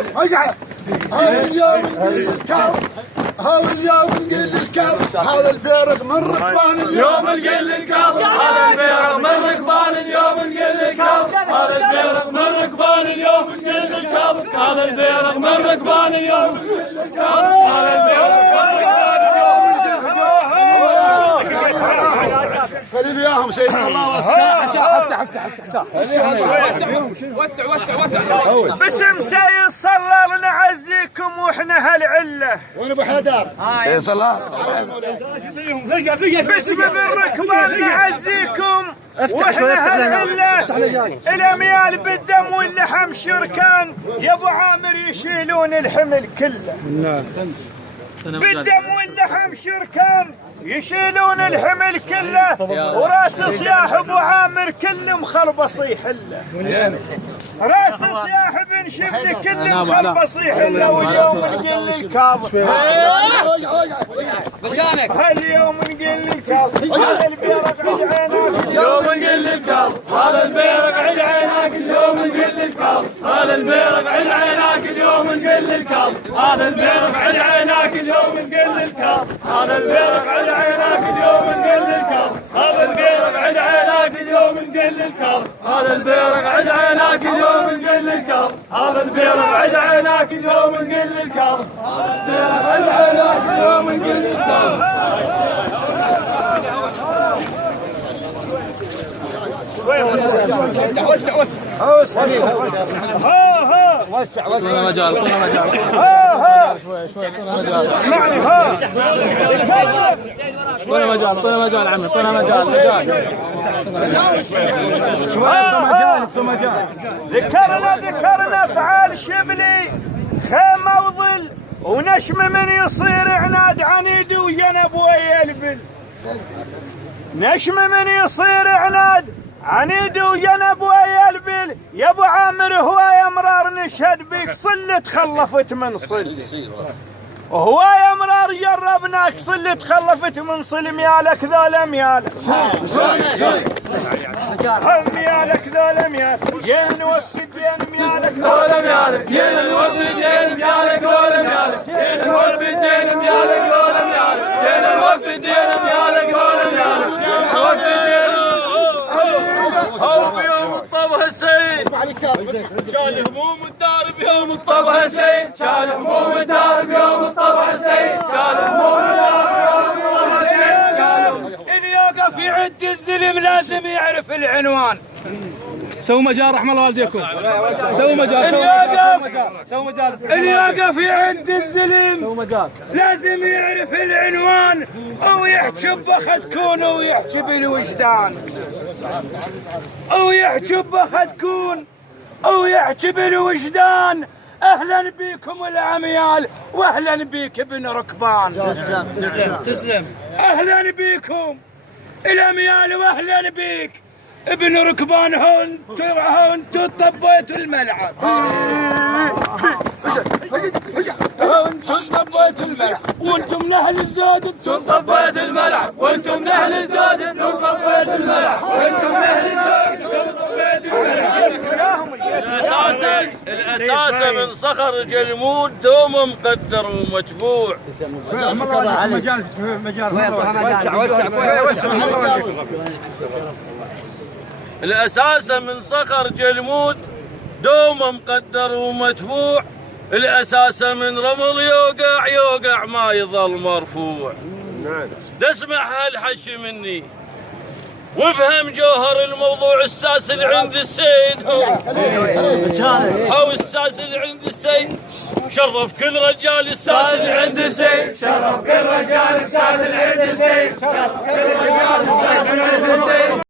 الكاظم هذا اليوم نقيل الكاظم هذا اليوم نقيل الكاظم هذا البيرق من ركبان اليوم نقيل الكاظم هذا البيرق من ركبان اليوم نقيل الكاظم هذا البيرق من ركبان اليوم نقيل الكاظم هذا البيرق من ركبان اليوم نقيل الكاظم هذا البيرق من ركبان اليوم خلي لي اياهم شيء صلى الله وسع باسم سيد صلى نعزيكم واحنا هالعله وين ابو حيدر؟ سيد صلى باسم بالركبان نعزيكم واحنا هالعله الاميال بالدم واللحم شركان يا ابو عامر يشيلون الحمل كله بالدم واللحم شركان يشيلون الحمل كله وراس صياح ابو عامر كل مخلبص يحله راس صياح بن شبل كل مخلبص يحله واليوم نقل الكاظم اليوم نقل الكاظم هذا البيرق عند عيناك اليوم نقل الكاظم هذا البيرق عند عيناك اليوم نقل الكاظم هذا البيرق عند عيناك اليوم نقل الكاظم هذا البيرق عند عيناك اليوم نقل الكاظم هذا البيرق عند عيناك اليوم نقل الكاظم هذا البيرق عند عيناك اليوم نقل الكاظم هذا البيرق عند عيناك اليوم نقل الكاظم هذا البيرق عند عيناك اليوم نقل الكاظم هذا البيرق عند عيناك اليوم نقل الكاظم وسع طولنا مجال طولنا مجال عمي طولنا مجال ذكرنا افعال شبلي خيمه وظل ونشم من يصير عناد عنيد وينب ويلبل نشم من يصير عناد عنيد وينب ويلبل يا ابو عامر هو يا مرار نشهد بك صلة تخلفت من صل وهو يا مرار جربناك صلة تخلفت من صل ميالك ذولا ميالك ميالك ذولا ميالك جينا نوفي الدين ميالك ذولا ميالك جينا نوفي الدين ميالك ذولا ميالك جينا نوفي الدين ميالك ذولا ميالك جينا نوفي الدين ميالك ذولا ميالك نوفي الدين هو بيوم الطبع السيد شال هموم الدار بيوم الطبع السيد شال هموم الدار بيوم الطبع السيد شال هموم الدار بيوم الطبع السيد إذا يوقف يعد الزلم لازم يعرف العنوان سووا مجال رحم الله والديكم سووا مجال سووا مجال اللي يوقف يعد الزلم سووا مجال لازم يعرف العنوان او يحكي بخدكون او يحكي بالوجدان او يحكي بخدكون او يحكي بالوجدان. اهلا بكم العميال واهلا بك ابن ركبان. تسلم اهلا بكم العميال واهلا بك ابن ركبان. هون طبيتوا الملعب هون طبيتوا الملعب وانتم لاهل الزود انتم طبيتوا الملعب وانتم لاهل الزود انتم طبيتوا الملعب وانتم لاهل الزود انتم طبيتوا الملعب. الاساس من صخر جلمود دوم مقدر ومتبوع. الاساس من صخر جلمود دوم مقدر ومتبوع. الاساس من رمل يوقع ما يظل مرفوع. تسمع هالحشي مني وافهم جوهر الموضوع. الساس اللي عند السيد هو الساس اللي عند السيد شرف كل رجال. الساس اللي عند السيد شرف كل رجال. الساس اللي عند السيد شرف كل رجال. الساس اللي عند السيد